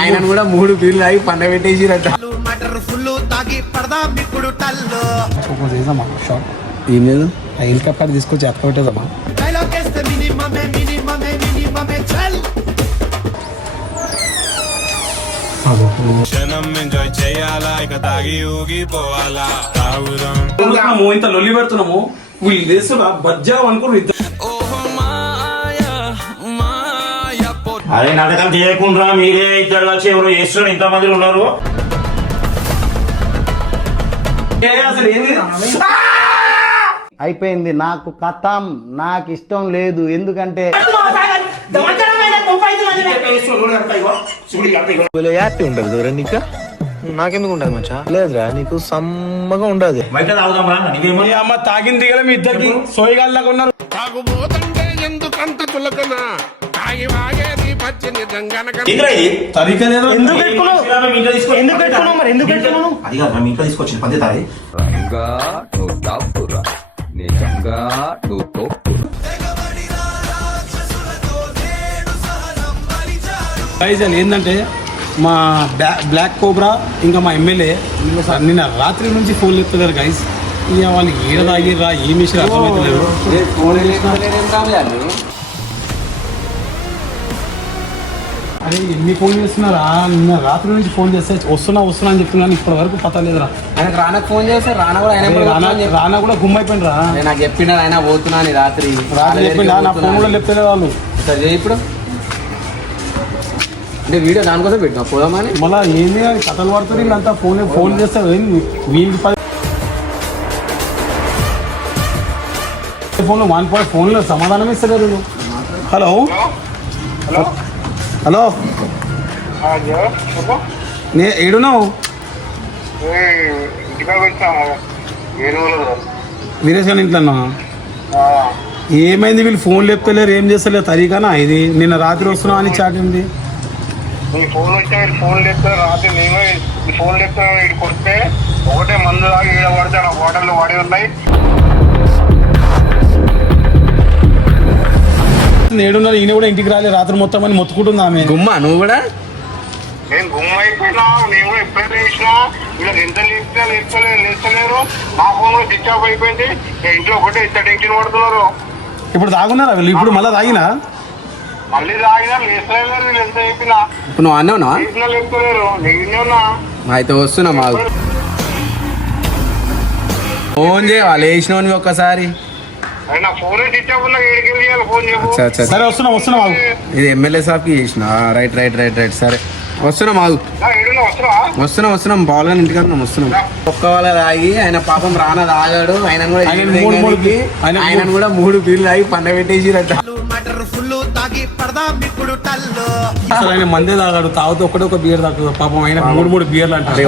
ఆయన కూడా 3 బీర్లు అయి పండ పెట్టేసిరట. ఏం లేదు హెలికాప్టర్ తీసుకొచ్చి ఎక్క పెట్టేదమ్మా. ఇంత లొల్లి పెడుతున్నాము వీళ్ళు చేస్తున్నా బజ్జా అనుకుని. అదే నాటకం చేయకుండా మీరే ఇద్దరు వచ్చి ఎవరు చేస్తున్నారు, ఇంతమంది ఉన్నారు. అయిపోయింది నాకు కథం, నాకు ఇష్టం లేదు. ఎందుకంటే హ్యాపీ ఉండదు దూరం నీకు, నాకెందుకు ఉండదు మచ్చా? లేదురా నీకు సమ్మగా ఉండదు. అమ్మ తాగింది కదా మీ ఇద్దరికి సోయగాళ్ళగా ఉన్నారు. తాగుబోతంటే ఎందుకంత చులకనా? తాగి వాగేది పచ్చని తీసుకొచ్చిన పద్ధతి అది. ఏంటంటే మా బ్లాక్ కోబ్రా ఇంకా మా ఎమ్మెల్యే నిన్న రాత్రి నుంచి ఫోన్ చెప్తున్నారు గైస్. ఇక వాళ్ళు ఏడ తాగిర్రా ఏం విషయం అర్థమవుతలేదు. అరే ఎన్ని ఫోన్ చేస్తున్నారా? నిన్న రాత్రి నుంచి ఫోన్ చేస్తే వస్తున్నా అని చెప్తున్నాను, ఇప్పటి వరకు పతా లేదురా. ఆయనకు రానకు ఫోన్ చేస్తే రానా కూడా గుమ్మైపోయినరా. నాకు చెప్పినా ఆయన పోతున్నా అని రాత్రి చెప్పిండా, నా ఫోన్ కూడా చెప్తలేదు వాళ్ళు. సరే ఇప్పుడు అంటే వీడియో దానికోసం పెట్టినా పోదామని. మళ్ళీ ఏంది కథలు పడుతుంది వీళ్ళంతా. ఫోన్ చేస్తారు వీళ్ళకి ఫోన్లో సమాధానం ఇస్తలేరు. Hello hello ఏడున్నావు? వీరేష్ గారి ఇంట్లో. ఏమైంది వీళ్ళు ఫోన్ లేపుతలేరు, ఏం చేస్తలేరు? తరీకానా ఇది? నిన్న రాత్రి వస్తున్నావు అని చాట్ ఉంది. ఫోన్ వచ్చా ఫోన్ లేపుతా రాత్రి నేనే ఫోన్ లేపుతా ఇక్కడికి వస్తే ఒకటే మందు తాగి ఈడ పడితే నా బాటల్లో వాడి ఉన్నాయి. నేడున్నారు ఈయన కూడా ఇంటికి రాలే రాత్రి మొత్తం అని మొత్తుకుంటుంది ఆమె. గుమ్మా నువ్వు కూడా? నేను గుమ్మ అయిపోయినా, నేను కూడా ఎప్పుడైతే వేసినా వీళ్ళకి ఎంత లేస్తలేరు. నా ఫోన్ కూడా స్విచ్ ఆఫ్ అయిపోయింది. ఇంట్లో ఒకటే ఇంత టెన్షన్ పడుతున్నారు. ఇప్పుడు తాగున్నారా వీళ్ళు? ఇప్పుడు మళ్ళీ తాగినా మళ్ళీ తాగినా లేస్తలేరు. వీళ్ళు ఎంత చెప్పినా ఇప్పుడు నువ్వు అన్నావునా? లేపుతలేరు. నేనున్నా అయితే వస్తున్నా మాకు ఫోన్ చేయాలి వేసినవి ఒక్కసారి. సరే వస్తున్నా. ఇది ఎమ్మెల్యే సాబ్కి చేసిన. రైట్ సరే వస్తున్నాం. వస్తున్నాం బాగా ఇంటికి వస్తున్నాం. ఒక్క వాళ్ళ తాగి ఆయన పాపం రానా తాగాడు. ఆయన కూడా 3 బీర్లు తాగి పండ పెట్టేసిరట. ఆయన మందే తాగాడు. తాగుతూ ఒక బీర్ తాగుతాడు పాపం. ఆయన 3 బీర్లు అంటారు.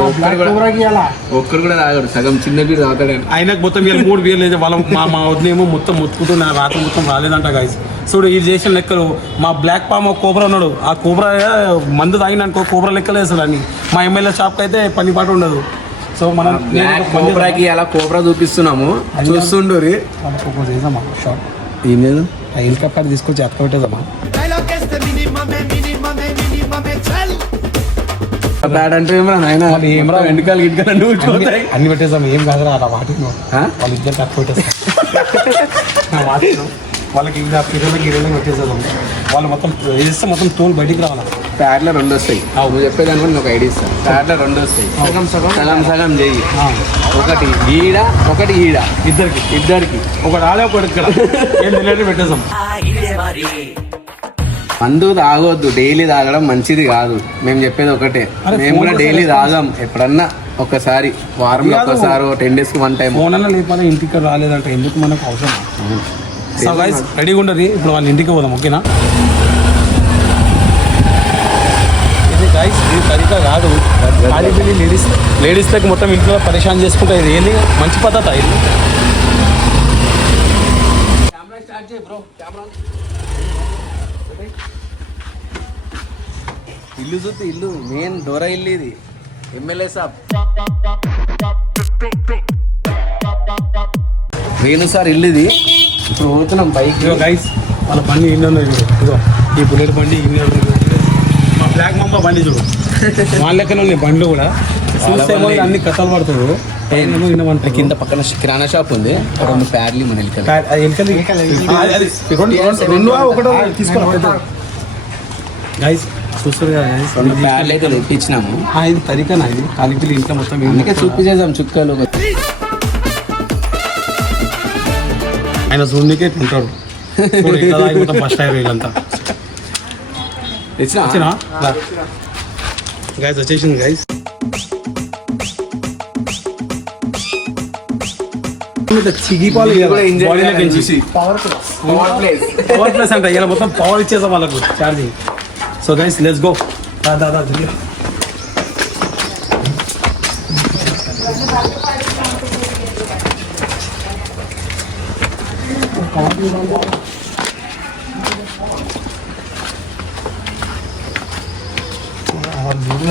ఒక్కరు కూడా తాగాడు, సగం చిన్న బీర్ తాగుతాడు. ఆయనకు మొత్తం 3 బీర్లు అయితే వాళ్ళ మా వదిలేమో మొత్తం మొత్తుకుంటూ నా రాత్రి మొత్తం రాలేదంట గాయస్. సో ఇది చేసిన లెక్కలు మా బ్లాక్ పామ్ ఒక కోబ్రా ఉన్నాడు. ఆ కోబ్రా మందు తాగిననుకో కోబ్రా లెక్కలు వేస్తాడు అని. మా ఎమ్మెల్యే షాప్ అయితే పని పాట ఉండదు. సో మనం కోబ్రాకి అలా కోబ్రా చూపిస్తున్నాము, చూస్తుండు. షాప్ ఏం లేదు హెలికాప్టర్ తీసుకొచ్చి ఎక్క పెట్టేదమ్మా. బ్యాడ్ అంటే ఆయన ఏమరా వెంటకాలు గిట్టుకాలు అన్ని పెట్టేసాము. ఏం కాదురా అలా వాటి వాళ్ళు ఇద్దరు ఎక్క పెట్టేస్తాం. వాళ్ళకి ఇంకా పిల్లలకి పెట్టేసేదాం. వాళ్ళు మొత్తం వేస్తే మొత్తం తోలు బయటికి రావాలి. ప్యాడ్లో 2 వస్తాయి. నువ్వు చెప్పేదాని కూడా ఒక ఐడియా ఇస్తాను. ప్యాడ్లో 2 వస్తాయి. సగం చెయ్యి. ఒకటి ఈడ ఒకటి ఈడ, ఇద్దరికి ఒకటి ఆడే ఒకటి ఇక్కడ ఏం తెలియదు పెట్టేసాం. మందు తాగొద్దు, డైలీ తాగడం మంచిది కాదు. మేము చెప్పేది ఒకటే, మేము కూడా డైలీ తాగాం. ఎప్పుడన్నా ఒకసారి, వారంలో ఒకసారి, 10 days 1 time. ఫోన్ అన్న లేకపోతే ఇంటికి రాలేదంటే ఎందుకు మనకు అవసరం. సో గైస్ రెడీగా ఉండదు. ఇప్పుడు వాళ్ళ ఇంటికి పోదాం, ఓకేనా? ఇది గైస్ ఇది సరిగ్గా కాదు. లేడీస్లకి మొత్తం ఇంట్లో పరిశాన్ చేసుకుంటా. ఇది ఏంది మంచి పద్ధత ఇది? ఇల్లు చూస్తే ఇల్లు మెయిన్ దూర ఇల్లు ఇది. ఎమ్మెల్యే సాబ్ వేణు సార్ ఇల్లు ఇది. ఇప్పుడు పోతున్నాం బైక్. ఇదిగో గైస్ వాళ్ళ బండి ఇన్ని ఉన్నాయి చూడు. ఇదిగో ఈ బుల్లెట్ బండి ఇన్ని ఉన్నాయి. మా బ్లాక్ మంబా బండి చూడు. వాళ్ళ లెక్కన ఉన్నాయి బండ్లు కూడా. చూస్తే ఏమో అన్ని కథలు పడుతుంది. కింద పక్కన కిరాణా షాప్ ఉంది, 2 ప్యాడ్లు మన గైస్ చూస్తారు కదా గైస్, 2 ప్యాడ్లు అయితే తెప్పించినాము. ఇది తరికనా, ఇది కాలికలు ఇంట్లో మొత్తం అందుకే చూపించేద్దాం చుక్కలు. ఆయన చూడనికే ఉంటాడు. మొత్తం ఫస్ట్ టైం వీళ్ళంతా తెచ్చినా గైస్ వచ్చేసింది గైస్. చిగిపాలు పవర్ ప్లస్ అంట, ఇలా మొత్తం పవర్ ఇచ్చేసాం వాళ్ళకు charging. So guys let's go. దాదా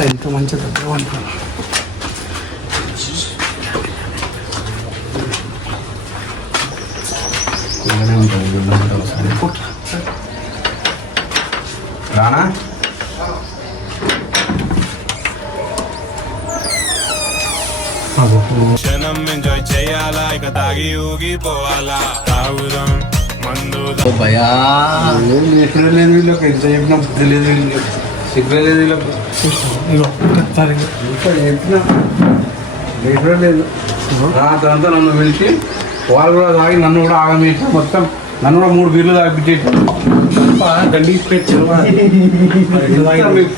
ఎంత మంచిగా దగ్గర అంటున్నాను. రానా క్షణం ఎంజాయ్ చేయాలా, ఇక తాగి ఊగిపోవాలా, తాగుదాం మందు. భయా లేదు వీళ్ళకి ఎంత చెప్పినా బుద్ధి లేదు, సిగ్గు లేదు వీళ్ళకి. లేదు రాత్రంతా నన్ను పిలిచి వాళ్ళు కూడా తాగి నన్ను కూడా ఆగమేసి మొత్తం నన్ను కూడా 3 బీర్లు తాగిపించేసి గండి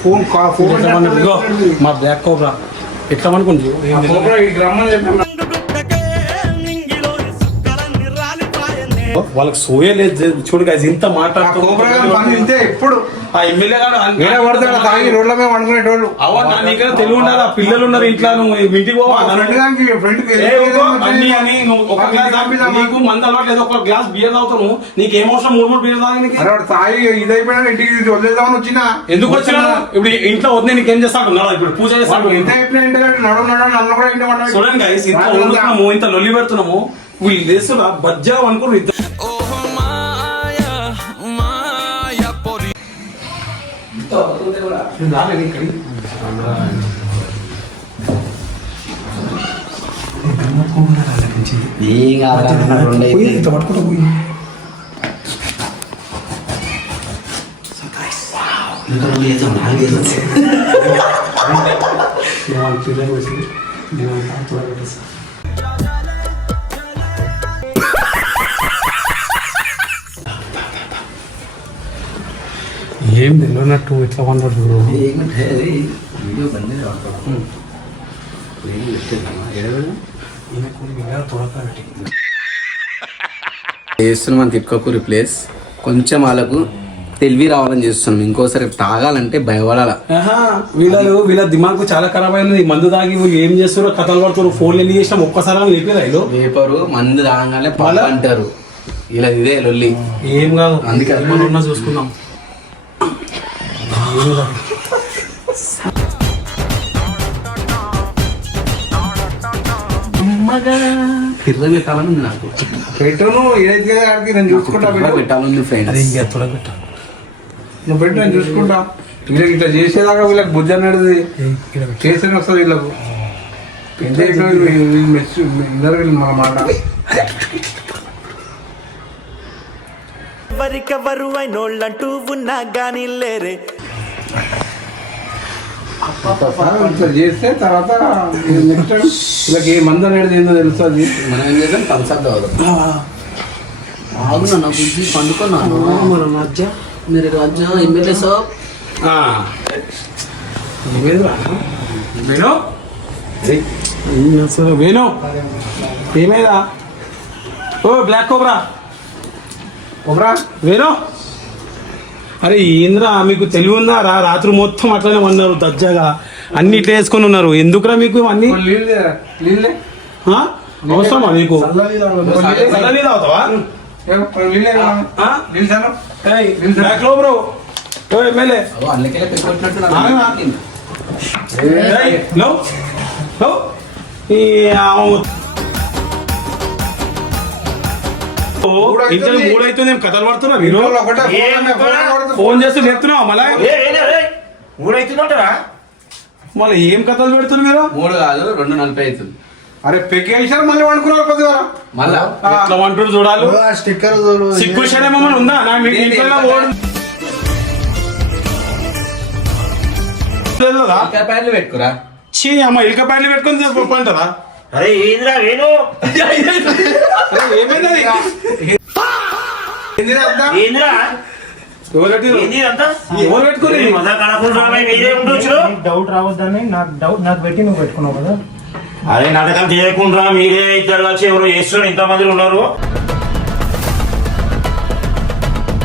ఫోన్ మా బ్లాక్ కోబ్రా ఎట్లా అనుకుంటు వాళ్ళకి సోయే లేదు. చూడు గైస్ ఇంత మాట్లాడుతూ ఎప్పుడు ఆ ఎమ్మెల్యే తాగి రోడ్ల మీద అనుకునేటోళ్ళు. అవునా, నీకు తెలివి ఉండాలి. పిల్లలు ఉన్నారు ఇంట్లో, నువ్వు ఇంటికి పోవా నీకు మంది అలవాటు లేదు. ఒక గ్లాస్ బియర్ తాగుతాను, నీకు ఏం అవసరం 3 బీర్ తాగి తాగి ఇదైపోయినా ఇంటికి వదిలేదామని వచ్చినా. ఎందుకు వచ్చినా? ఇప్పుడు ఇంట్లో వద్దే నీకేం చేస్తాడు? ఇప్పుడు పూజ చేస్తాడు. ఎంత చెప్పినా ఇంటి నన్ను కూడా ఇంటి చూడండి గైస్, ఇంత వండుతున్నాము, ఇంత లొల్లి పెడుతున్నాము, వీళ్ళు చేస్తున్నా బజ్జా అనుకున్నారు ఇద్దరు. ఏం తెలియనట్టు ఇట్లా వండరు చూడు. చేస్తున్నాం తిప్పుకోకూరి ప్లేస్. కొంచెం వాళ్ళకు తెలివి రావాలని చేస్తున్నాం. ఇంకోసారి తాగాలంటే భయపడాల. వీళ్ళ దిమాగ్ చాలా ఖరాబ్ అయింది. మందు తాగి వీళ్ళు ఏం చేస్తారో కథలు పడుతున్నారు. ఫోన్లు ఎన్ని చేసినా ఒక్కసారి లేపేదా? వేపరు మందు తాగానే పాల అంటారు. ఇలా ఇదే లొల్లి. ఏం కాదు, అందుకే ఉన్నా చూసుకుందాం. పిర్ర పెట్టాలని ఉంది నాకు. పెట్టను ఏదైతే నేను చూసుకుంటా పెట్టాలని ఫ్రెండ్ నువ్వు పెట్టు, నేను చూసుకుంటా. వీళ్ళకి ఇట్లా చేసేదాకా వీళ్ళకి బుద్ధి అనేది చేసేది వస్తుంది వీళ్ళకు. ఎంత ఇద్దరు వీళ్ళు మన మాట. ఎవరికెవరు అయినోళ్ళంటూ ఉన్నా గానీ లేరే. ఇట్లా చేస్తే తర్వాత నెక్స్ట్ టైం వీళ్ళకి ఏ మంది అనేది ఏందో తెలుస్తుంది. మనం ఏం చేద్దాం, థమ్స్అప్ తాగుదాం. ఆగునా నా బుద్ధి పండుకున్నాను. మీరు రాజ్యం ఎమ్మెల్యే సాబ్ వేణు ఏమేదా? ఓ బ్లాక్ కోబ్రా వేణు, అరే ఏంద్రా మీకు తెలివి ఉందా? రాత్రి మొత్తం అట్లనే ఉన్నారు దజ్జగా, అన్ని ఇట్లా వేసుకొని ఉన్నారు. ఎందుకురా మీకు అన్ని? అవసరమా నీకు? చల్లనీళ్ళు తాగుతావా? బ్లాక్ లో బ్రో ఎమ్మెల్యే ఇంకా 3 అవుతుంది ఏం కథలు పడుతున్నా మీరు ఇంట్లో ఒకటే ఫోన్ చేస్తూ చెప్తున్నావు మళ్ళీ ఊరైతుందంటారా మళ్ళీ ఏం కథలు పెడుతున్నారు మీరు 3 కాదు 2:40 అవుతుంది. అరే పెగ్గేసారు మళ్ళీ వండుకున్నారు పొద్దుగాల మళ్ళా ఎట్లా వంటుడు చూడాలి స్టిక్కర్ సిగ్గు ఏమన్నా ఉందా నా మీ ఇంట్లో ఓడు ఇంకా ప్యాడ్లు పెట్టుకురా. చీ అమ్మ ఇల్క ప్యాంట్లు పెట్టుకొని పప్పు అంటారా అరే ఏంద్రా వేణు ఏమైంది ఏంద్రా ఏంది అంతా ఎవరు పెట్టుకుని మజా కడకుండా మీరే ఉండొచ్చు డౌట్ రావద్దని నాకు పెట్టి నువ్వు పెట్టుకున్నావు కదా. అరే నాటకం చేయకుండా మీరే ఇద్దరు వచ్చి ఎవరు చేస్తున్నారు ఇంతమంది ఉన్నారు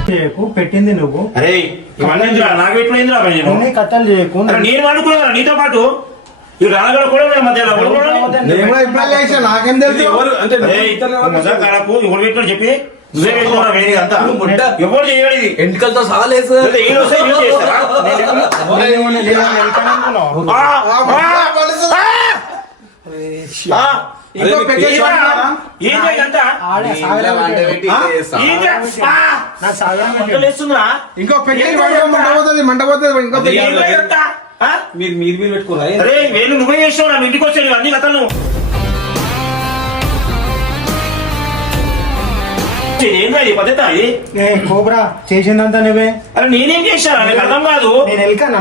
చేయకు పెట్టింది నువ్వు. అరే ఇవన్నీ ఎందుకురా? నాకు ఎప్పుడైందిరా భయ్ నేను? అన్ని కథలు చేయకు. అరే నేను వాడుకున్నా నీతో పాటు ఈ రాగడ కూడా మేము మధ్యలో నేను కూడా ఇప్పుడు చేసా నాకేం తెలుసు ఎవరు అంటే మజా కాడకు ఎవరు పెట్టినా చెప్పి నువ్వే పెట్టుకున్నా వేరే అంతా ఎవరు చేయడు ఇది ఎంటికలతో సాలేదు అంటే ఈ రోజే యూజ్ చేస్తారా? ఇంకో పెగ్గేసారు ఏంటి ఇదంతా? ఏంటి? నాకు సాగరం మంటలు వేస్తుందా? ఇంకో పెగ్గేసి మంట పోతుంది ఇంకో ఏంటి ఇదంతా? ఆ? మీరు పెట్టుకోరా అరే వేణు నువ్వే చేసావు నా ఇంటికి వచ్చాను అన్ని కథలు ఏంద్రా ఈ పద్ధతి అది? కోబ్రా చేసిందంతా నువ్వే. అరే నేనేం చేశాను నాకు అర్థం కాదు నేను వెళ్ళాను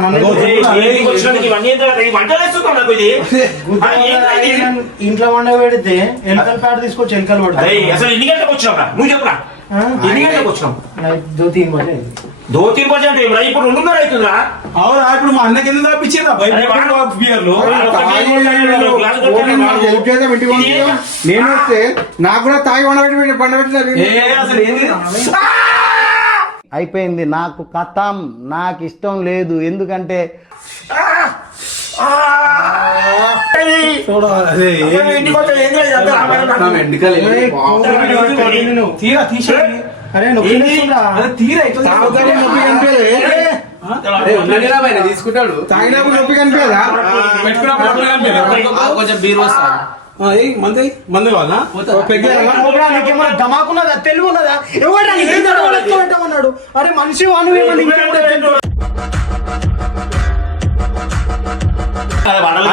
ఇంటికి వచ్చినందుకు ఇవన్నీ ఏంద్రా? ఈ వంటలు వేస్తున్నావు నాకు ఇది ఆ, ఏంద్రా ఇది? ఇంట్లో వండ పెడితే ఎలుకల ప్యాడ్ తీసుకొచ్చి ఎలుకలు అరే పడతాయి. అసలు ఎన్ని గంటలకు వచ్చినావు నువ్వు చెప్పరా ఎన్ని గంటలకు వచ్చినావు? 2-3 బజే. 2-3 అంటే ఏమరా? ఇప్పుడు 2:30 అవుతుందా? అవునా ఇప్పుడు మా అన్నకి ఎందుకు తప్పించారా బియర్లు హెల్ప్ చేద్దాం ఇంటికి పంపిద్దాం. నేను వస్తే నాకు కూడా తాగి పండబెట్టినారు అసలు ఏంది అయిపోయింది. నాకు కథం, నాకు ఇష్టం లేదు. ఎందుకంటే ఇంటికి వచ్చాను ఏంద్రా ఇదంతా? ఎంటికలు తీరా తీసే అరే నువ్వు తినేస్తుండ్రా. తీరా నొప్పి కనిపించదు తీసుకుంటాడు. తాగినప్పుడు నొప్పి కనిపించదా కొంచెం బీర్ వస్తాడు. మంది వాళ్ళ కోబ్రా నీకేమన్నా ధమాకున్నదా తెలివి ఉన్నదా? ఎవడా నీకు ఇంత వాళ్ళతో పెట్టమన్నాడు? అరే మనిషి వాను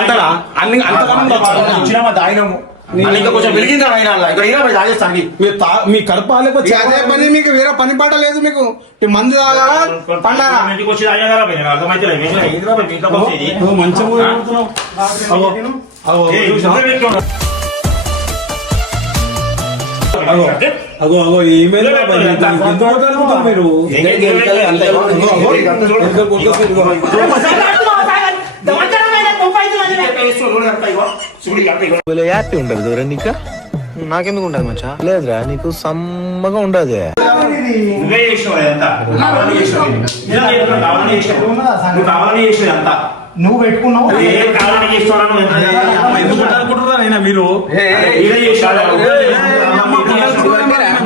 అంటారా అన్ని ఇచ్చినామా దాయినాము ఇంకా కొంచెం వెలిగిందా ఆయన ఇక్కడ ఇలా తాగేస్తాను మీ కడప ఇక అదే పని మీకు వేరే పని పాట లేదు మీకు ఈ మందు తాగాలా పండాలా ఇంటికి వచ్చి తాగేదారా భయ్? నాకు అర్థమైతే లేదు. ఏంద్రా భయ్ మీ ఇంట్లోకి వచ్చేది? మంచిగా అగో అగో ఏమైనా ఎందుకు కొట్టాలనుకుంటారు మీరు హ్యాపీ ఉండదు దూరా నీకు. నాకెందుకు ఉండదు మచ్చా? లేదురా నీకు సమ్మగా ఉండదు. నువ్వే చేసినావు ఇదంతా. కావాలని చేసినావు. నిజం చెప్తున్నా, కావాలని చేసినావు. నువ్వు కావాలని చేసినావు ఇదంతా. నువ్వు పెట్టుకున్నావు. ఏం కావాలని చేస్తున్నావు నువ్వు? ఎందుకు కొట్టాలనుకుంటున్నారు అయినా మీరు ఇదే చేసినావు.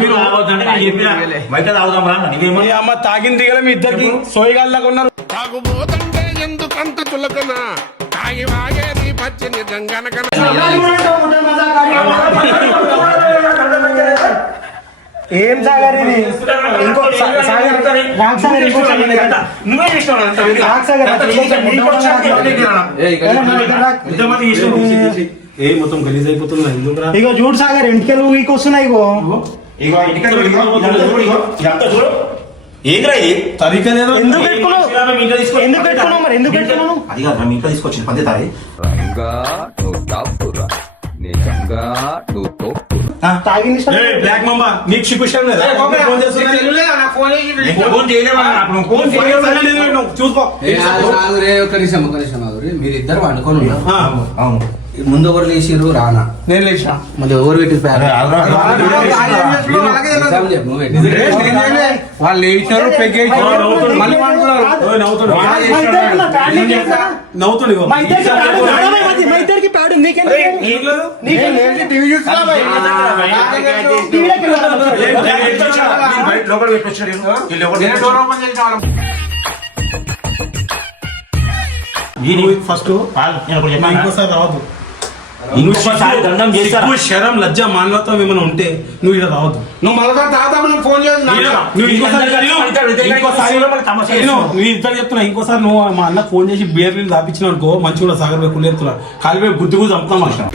మీరు తాగొద్దంటే నేను చెప్పినా. బయట తాగుదాం రా నీవేమో. మీ అమ్మ తాగిన దిగల మీ ఇద్దరికి సోయగాళ్ళగా ఉన్నారు. తాగుబోతంటే ఎందుకంత చులకన తాగి వాగేది పచ్చని గంగనకన ఏం సాగర్ ఇది? ఇంకో సాగర్ రాక్ సాగర్ ఇంకో సాగర్ నువ్వే చేసినావు అంతా. రాక్ సాగర్ ఇంతమంది చేసినావు. ఏ మొత్తం గలీజ్ అయిపోతుంది ఎందుకు ఇగో చూడు సాగర్ ఇంటికెళ్ళి ఊరికి వస్తున్నాయి. ఇగో ఇగో ఇంటికి ఇదంతా చూడు. ఏంద్రా ఇది? తరిక లేదా ఎందుకు పెట్టుకున్నావు? ఎందుకు పెట్టుకున్నావు మరి? ఎందుకు పెట్టుకున్నావు? అది కాదు మీ ఇంట్లో తీసుకొచ్చిన పద్ధతి అది. తాగిన ఇష్టం బ్లాక్ మామా నీకు శిక్షణ లేదా ఫోన్ చేస్తున్నా ఫోన్ చేయలేమన్నా నాకు. నువ్వు ఫోన్ చేయలేమన్నా. చూసుకో ఒక్క నిమిషం మీరిద్దరు వండుకొని ఉన్నారు. అవును ముందు ఎవరు లేచిర్రు? రానా. నేను లేచిన మరి ఎవరు పెట్టి వాళ్ళు లేచారు పెగ్గేసారు మళ్ళీ వండుకున్నారు నవ్వుతుంది మా ఇద్దరికి ప్యాడ్ ఉంది. టీవీ చూస్తున్నా లోపల పెట్టొచ్చాడు. ఫస్ట్ ఇంకోసారి రావద్దు. ఇంకొకసారి దండం చేస్తారా? సిగ్గు, శరం, లజ్జ, మానవత్వం ఏమైనా ఉంటే నువ్వు ఇక్కడ రావద్దు. నువ్వు మళ్ళీ తాత నువ్వు ఫోన్ చేసి నువ్వు ఇంకోసారి నువ్వు ఇద్దరు చెప్తున్నా, ఇంకోసారి నువ్వు మా అన్న ఫోన్ చేసి బియర్ నీళ్ళు దాపించినావు అనుకో, మంచిగా కూడా సాగర్ పోయి కుళ్ళేస్తున్నా, కాలిపోయి గుద్దు గుద్దు చంపుతాం అక్కడ.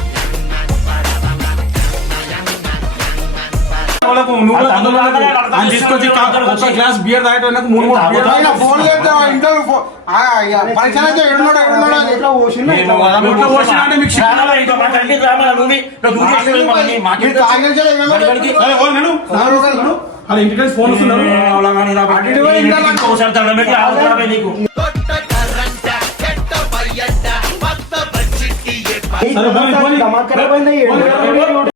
తీసుకొచ్చి ఒక గ్లాస్ బియర్ తాగడానికి 3 బియర్ ఫోన్ చేస్తే ఇంట్లో పరీక్ష అయితే ఎడున్నాడు ఎట్లా పోసిండు? నోట్లో పోసినా అంటే మీకు శిక్ష. రామా, ఇంకా మా తండ్రి రామా, నువ్వు నువ్వు చేసేది మళ్ళీ మాట్లాడి అరే, ఓ నడు. అలా ఇంటికి ఫోన్ వస్తున్నారు. ఇంకోసారి దండం పెట్టి ఆగుతారా నీకు? సరే, పోనీ, పోనీ. ధమాకా పోయింది.